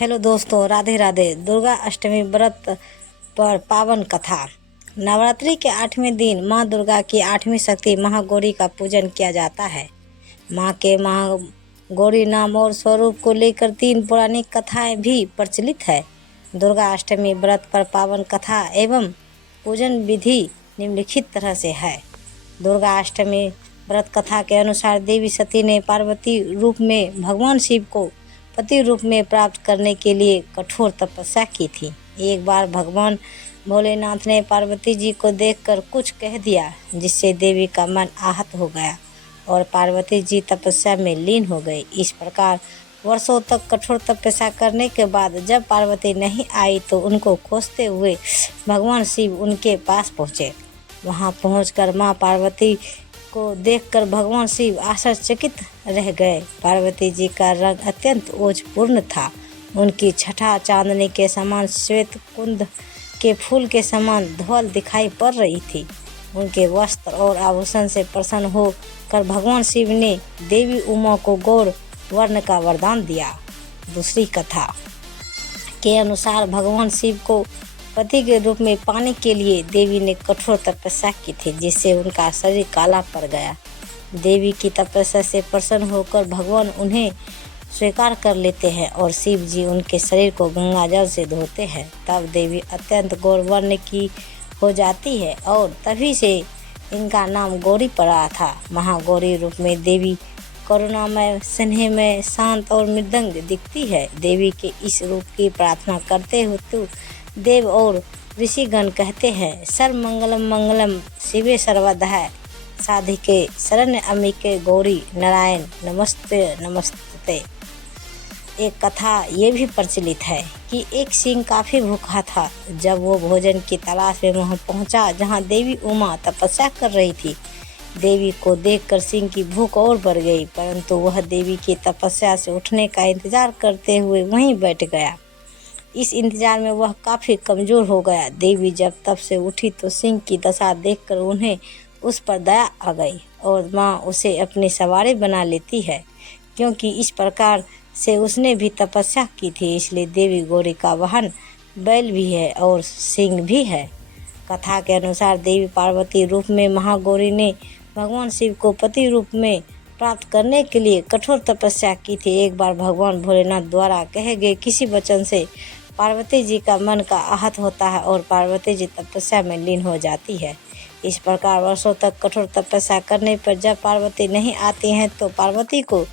Hello दोस्तों, राधे राधे। दुर्गा अष्टमी व्रत पर पावन कथा। नवरात्रि के 8वें दिन माँ दुर्गा की 8वीं शक्ति महागौरी का पूजन किया जाता है। माँ के महागौरी नाम और स्वरूप को लेकर 3 पौराणिक कथाएं भी प्रचलित है। दुर्गा अष्टमी व्रत पर पावन कथा एवं पूजन विधि निम्नलिखित तरह से है। दुर्गा अष्टमी व्रत कथा के अनुसार देवी सती ने पार्वती रूप में भगवान शिव को पति रूप में प्राप्त करने के लिए कठोर तपस्या की थी। एक बार भगवान भोलेनाथ ने पार्वती जी को देखकर कुछ कह दिया, जिससे देवी का मन आहत हो गया और पार्वती जी तपस्या में लीन हो गई। इस प्रकार वर्षों तक कठोर तपस्या करने के बाद जब पार्वती नहीं आई तो उनको खोजते हुए भगवान शिव उनके पास पहुँचे। वहां पहुंचकर मां पार्वती को देखकर भगवान शिव आश्चर्यचकित रह गए। पार्वती जी का रंग अत्यंत ओजपूर्ण था। उनकी छठा चांदनी के समान श्वेत कुंद के फूल के समान धवल दिखाई पड़ रही थी। उनके वस्त्र और आभूषण से प्रसन्न होकर भगवान शिव ने देवी उमा को गौर वर्ण का वरदान दिया। दूसरी कथा के अनुसार भगवान शिव को पति के रूप में पाने के लिए देवी ने कठोर तपस्या की थी, जिससे उनका शरीर काला पड़ गया। देवी की तपस्या से प्रसन्न होकर भगवान उन्हें स्वीकार कर लेते हैं और शिव जी उनके शरीर को गंगा जल से धोते हैं। तब देवी अत्यंत गौरवर्ण की हो जाती है और तभी से इनका नाम गौरी पड़ा था। महागौरी रूप में देवी करुणामय, स्नेहमय, शांत और मृदंग दिखती है। देवी के इस रूप की प्रार्थना करते हुए देव और ऋषिगण कहते हैं, सर्व मंगलम मंगलम शिवे सर्वदा साधिके शरण्य अम्बिके गौरी नारायण नमस्ते नमस्ते। एक कथा ये भी प्रचलित है कि एक सिंह काफी भूखा था। जब वो भोजन की तलाश में वहां पहुंचा जहां देवी उमा तपस्या कर रही थी। देवी को देखकर सिंह की भूख और बढ़ गई, परंतु वह देवी की तपस्या से उठने का इंतजार करते हुए वहीं बैठ गया। इस इंतजार में वह काफ़ी कमज़ोर हो गया। देवी जब तब से उठी तो सिंह की दशा देखकर उन्हें उस पर दया आ गई और माँ उसे अपनी सवारी बना लेती है, क्योंकि इस प्रकार से उसने भी तपस्या की थी। इसलिए देवी गौरी का वाहन बैल भी है और सिंह भी है। कथा के अनुसार देवी पार्वती रूप में महागौरी ने भगवान शिव को पति रूप में प्राप्त करने के लिए कठोर तपस्या की थी। एक बार भगवान भोलेनाथ द्वारा कहे गए किसी वचन से पार्वती जी का मन का आहत होता है और पार्वती जी तपस्या में लीन हो जाती है। इस प्रकार वर्षों तक कठोर तपस्या करने पर जब पार्वती नहीं आती हैं तो पार्वती को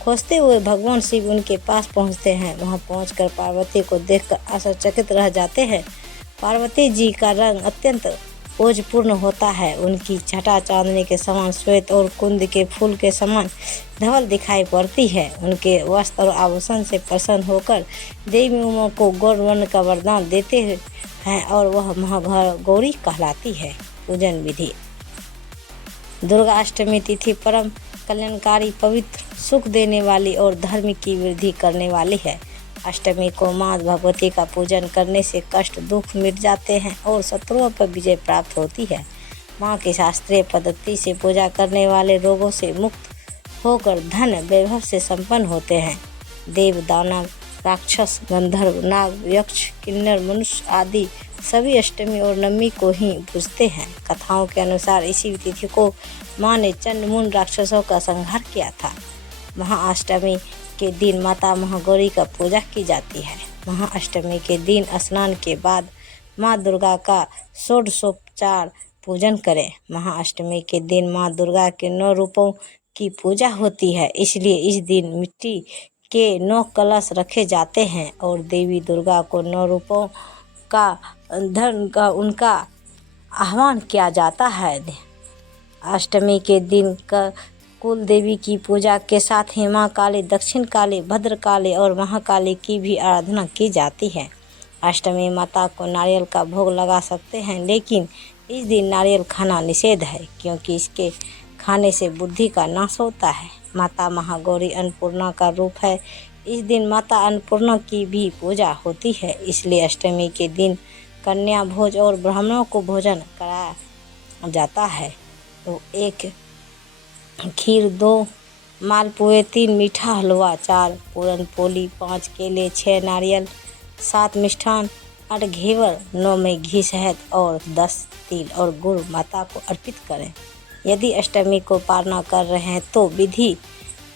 खोजते हुए भगवान शिव उनके पास पहुंचते हैं। वहां पहुंचकर पार्वती को देखकर आश्चर्यचकित रह जाते हैं। पार्वती जी का रंग अत्यंत ओजपूर्ण होता है। उनकी छठा चांदनी के समान श्वेत और कुंद के फूल के समान धवल दिखाई पड़ती है। उनके वस्त्र और आभूषण से प्रसन्न होकर देवी उमा को गौर वर्ण का वरदान देते हैं और वह महागौरी कहलाती है। पूजन विधि। दुर्गा अष्टमी तिथि परम कल्याणकारी, पवित्र, सुख देने वाली और धर्म की वृद्धि करने वाली है। अष्टमी को माँ भगवती का पूजन करने से कष्ट दुख मिट जाते हैं और शत्रुओं पर विजय प्राप्त होती है। माँ की शास्त्रीय पद्धति से पूजा करने वाले रोगों से मुक्त होकर धन वैभव से संपन्न होते हैं। देव, दानव, राक्षस, गंधर्व, नाग, यक्ष, किन्नर, मनुष्य आदि सभी अष्टमी और नवमी को ही पूजते हैं। कथाओं के अनुसार इसी तिथि को माँ ने चंड मुंड राक्षसों का संहार किया था। महाअष्टमी के दिन माता महागौरी का पूजा की जाती है। महाअष्टमी के दिन स्नान के बाद माँ दुर्गा का षोडशोपचार पूजन करें। महाअष्टमी के दिन माँ दुर्गा के 9 रूपों की पूजा होती है, इसलिए इस दिन मिट्टी के 9 कलश रखे जाते हैं और देवी दुर्गा को 9 रूपों का धन का उनका आह्वान किया जाता है। अष्टमी के दिन का कुल देवी की पूजा के साथ ही माँ काली, दक्षिण काली, भद्रकाली और महाकाली की भी आराधना की जाती है। अष्टमी माता को नारियल का भोग लगा सकते हैं, लेकिन इस दिन नारियल खाना निषेध है, क्योंकि इसके खाने से बुद्धि का नाश होता है। माता महागौरी अन्नपूर्णा का रूप है। इस दिन माता अन्नपूर्णा की भी पूजा होती है, इसलिए अष्टमी के दिन कन्या भोज और ब्राह्मणों को भोजन कराया जाता है। तो एक खीर, 2 मालपुए, 3 मीठा हलवा, 4 पूरन पोली, 5 केले, 6 नारियल, 7 मिष्ठान, 8 घेवर, 9 में घी शहद और 10 तिल और गुड़ माता को अर्पित करें। यदि अष्टमी को पार न कर रहे हैं तो विधि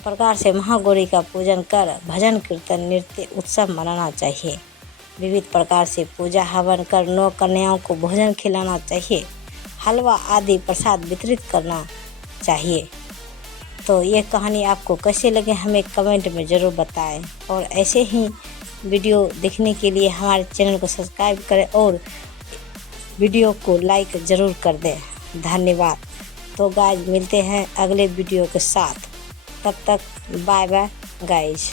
प्रकार से महागौरी का पूजन कर भजन कीर्तन नृत्य उत्सव मनाना चाहिए। विविध प्रकार से पूजा हवन कर 9 कन्याओं को भोजन खिलाना चाहिए। हलवा आदि प्रसाद वितरित करना चाहिए। तो ये कहानी आपको कैसे लगे हमें कमेंट में ज़रूर बताएं और ऐसे ही वीडियो देखने के लिए हमारे चैनल को सब्सक्राइब करें और वीडियो को लाइक ज़रूर कर दें। धन्यवाद। तो गाइज मिलते हैं अगले वीडियो के साथ, तब तक बाय बाय गाइज।